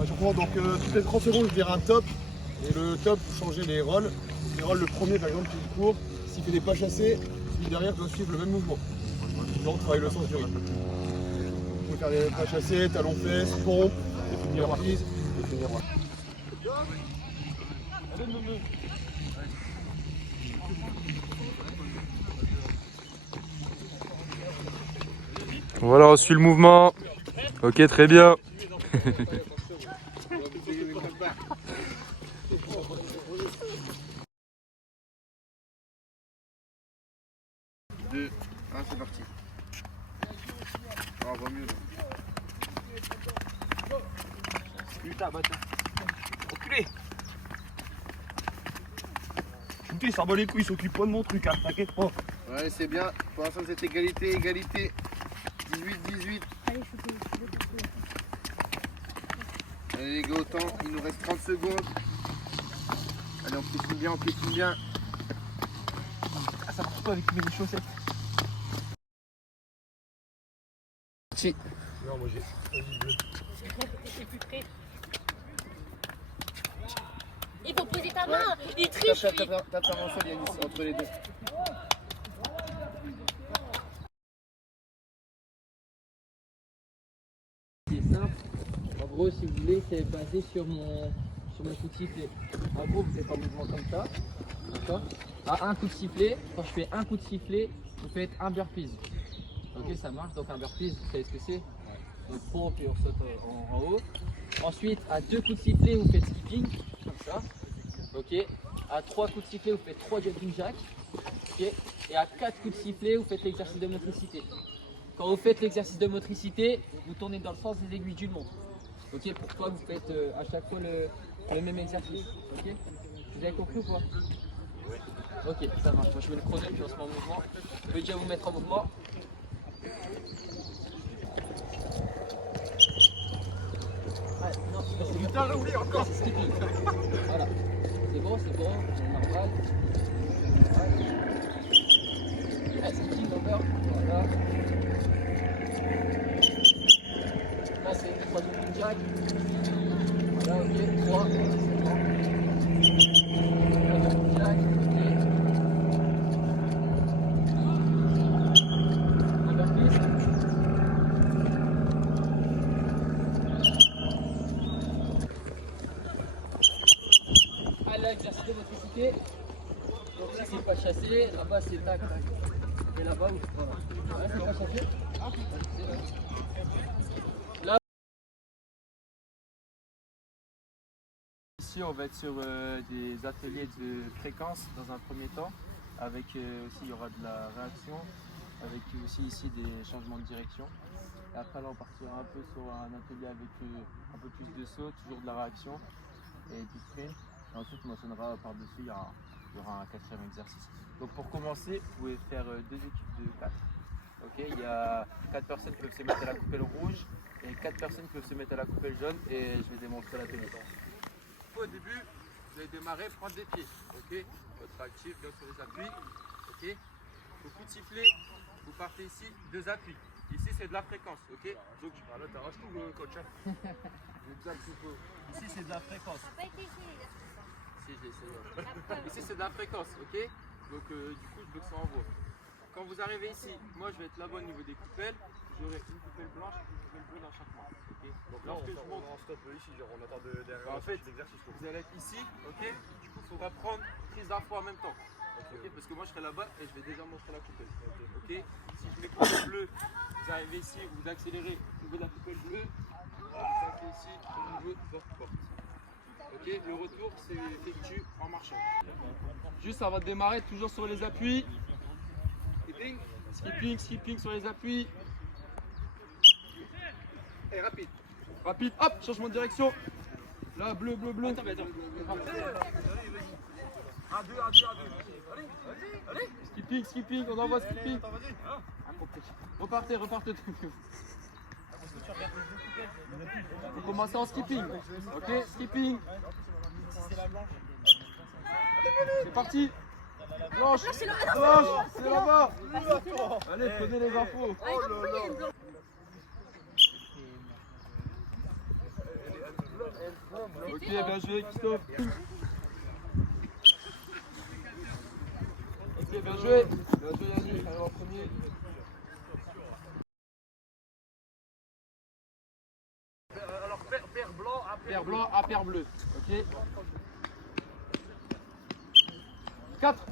À chaque fois, donc toutes les 30 secondes, je dirais un top. Et le top, vous changez les rôles. Les rôles, le premier, par exemple, qui court, s'il fait des pas chassés, celui derrière doit suivre le même mouvement. Donc, on travaille le sens du rythme. Vous pouvez faire des pas chassés, talons fesses, pompe, définir prise, définir. Voilà, on suit le mouvement. Ok, très bien. Deux, un, c'est parti. On va mieux là. Putain, bâtard. Enculé. Putain, ça bat les couilles, il s'occupe pas de mon truc, hein, t'inquiète pas. Ouais, c'est bien. Pour l'instant, c'est égalité, égalité. 18-18. Allez, shootez. Allez les gars, autant. Il nous reste 30 secondes. Allez, on piétine bien, on piétine bien. Ah, ça marche pas avec mes chaussettes. Parti. Non, moi j'ai. T'es plus près. Il faut poser ta main. Il triche, lui. Tape ta main au sol, Yannis, entre les deux. C'est simple. En gros, si vous voulez, c'est basé sur mon coup de sifflet. En gros, vous faites un mouvement comme ça. D'accord. À un coup de sifflet, quand je fais un coup de sifflet, vous faites un burpees. Ok, ça marche. Donc un burpees, vous savez ce que c'est? Donc pompe et on saute en haut. Ensuite, à deux coups de sifflet, vous faites skipping, comme ça. Ok. À trois coups de sifflet, vous faites 3 jumping jacks. Ok. Et à 4 coups de sifflet, vous faites l'exercice de motricité. Quand vous faites l'exercice de motricité, vous tournez dans le sens des aiguilles d'une montre. Ok. Pourquoi vous faites à chaque fois le même exercice. Ok. Vous avez compris ou pas? Oui. Ok, ça marche. Moi, je mets le chrono puis on se met en mouvement. Je vais déjà vous mettre en mouvement. Ah, non, c'est putain, j'ai oublié encore. C'est skipping. Voilà. C'est bon, c'est normal. Ah, skipping encore. Voilà. Là, c'est 3 jumping jack. Voilà, ok. 3. C'est bon. 3 jumping jack. Ok. Un burpees. Là, exercice de motricité. Donc là, c'est pas chassé. Là-bas, c'est tac, tac. Et là-bas, voilà. Là, c'est pas chassé. Là. Ici, on va être sur des ateliers de fréquence dans un premier temps. Avec aussi, il y aura de la réaction. Avec aussi ici des changements de direction. Et après, là, on partira un peu sur un atelier avec un peu plus de saut, toujours de la réaction et du sprint. Et ensuite, on enchaînera par-dessus, il y aura un quatrième exercice. Donc pour commencer, vous pouvez faire deux équipes de 4. Okay, il y a 4 personnes qui peuvent se mettre à la coupelle rouge et 4 personnes qui peuvent se mettre à la coupelle jaune et je vais démontrer la technique. Au début, vous allez démarrer, prendre des pieds. Okay, votre actif, bien sur les appuis. Okay. Au coup de sifflet, vous partez ici, 2 appuis. Ici, c'est de la fréquence. Okay. Donc, là, t'arraches tout, coach. Ici, c'est de la fréquence. Ça n'a pas été essayé, là. Ici c'est de la fréquence, ok. Donc du coup je veux que ça envoie. Quand vous arrivez ici, moi je vais être là-bas au niveau des coupelles. J'aurai une coupelle blanche et une coupelle bleue dans chaque main. Okay. Donc là on stop ici, genre on attend derrière en fait, l'exercice. Vous allez être ici, ok. Du coup il faudra prendre prise d'info en même temps. Okay. Parce que moi je serai là-bas et je vais déjà montrer la coupelle. Okay. Si je mets coupelle bleue, vous arrivez ici, vous accélérez au niveau de la coupelle bleue. Vous passez ici au niveau porte-porte. Ok, le retour s'effectue en marchant. Juste avant de démarrer, toujours sur les appuis. Skipping, skipping, skipping sur les appuis. Et rapide. Rapide, hop, changement de direction. Là, bleu, bleu, bleu. Attends. Allez. Skipping, on envoie skipping. Repartez. Vous commencez en skipping. Ok, skipping. C'est parti. Blanche, c'est là-bas. Allez, prenez les infos. Ok, bien joué, Christophe. Ok, bien joué. Bien joué, Yannick. Allez, en premier. Alors, paire blanc à Paire blanc à paire bleue. Ok. 4.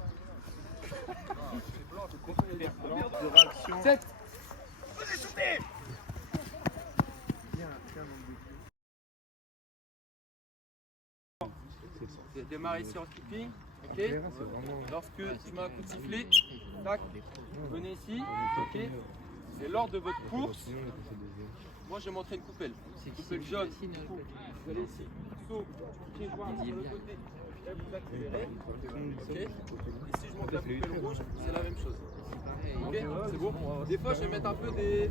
7. Démarrer ici en skipping. Ok. Lorsque tu mets un coup de sifflet, tac, vous venez ici. Ok. Et lors de votre course, moi je vais montrer une coupelle. Coupelle jaune. Vous allez ici. Saut, pied joint sur le côté. Là vous accélérez. Ok. Ici je monte la coupelle rouge, c'est la même chose. Ok, c'est bon. Des fois je vais mettre un peu des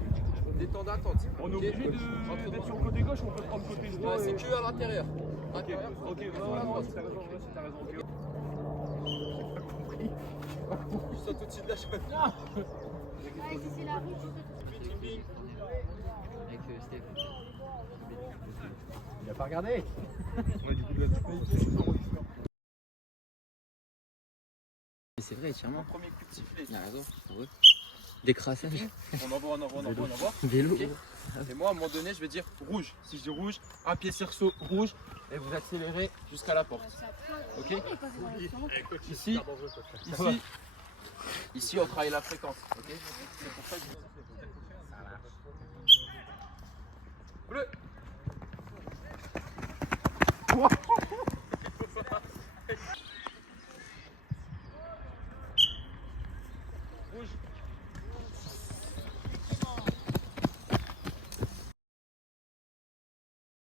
temps d'attente. On est obligé d'être sur le côté gauche ou on peut prendre le côté droit? C'est que à l'intérieur. Ok, t'as raison, t'as raison. Tu sautes au-dessus de la chaîne. Ouais, si c'est la route, tu peux Avec Steph. Il a pas regardé. Mais c'est vrai, sûrement. Premier coup de sifflet. Il a raison, heureux. Décrassage. On envoie. Vélo. Ok. Et moi, à un moment donné, je vais dire rouge. Si je dis rouge, un pied cerceau rouge et vous accélérez jusqu'à la porte. Ok. Ici, on travaille la fréquence. Ok. C'est pour ça que bleu.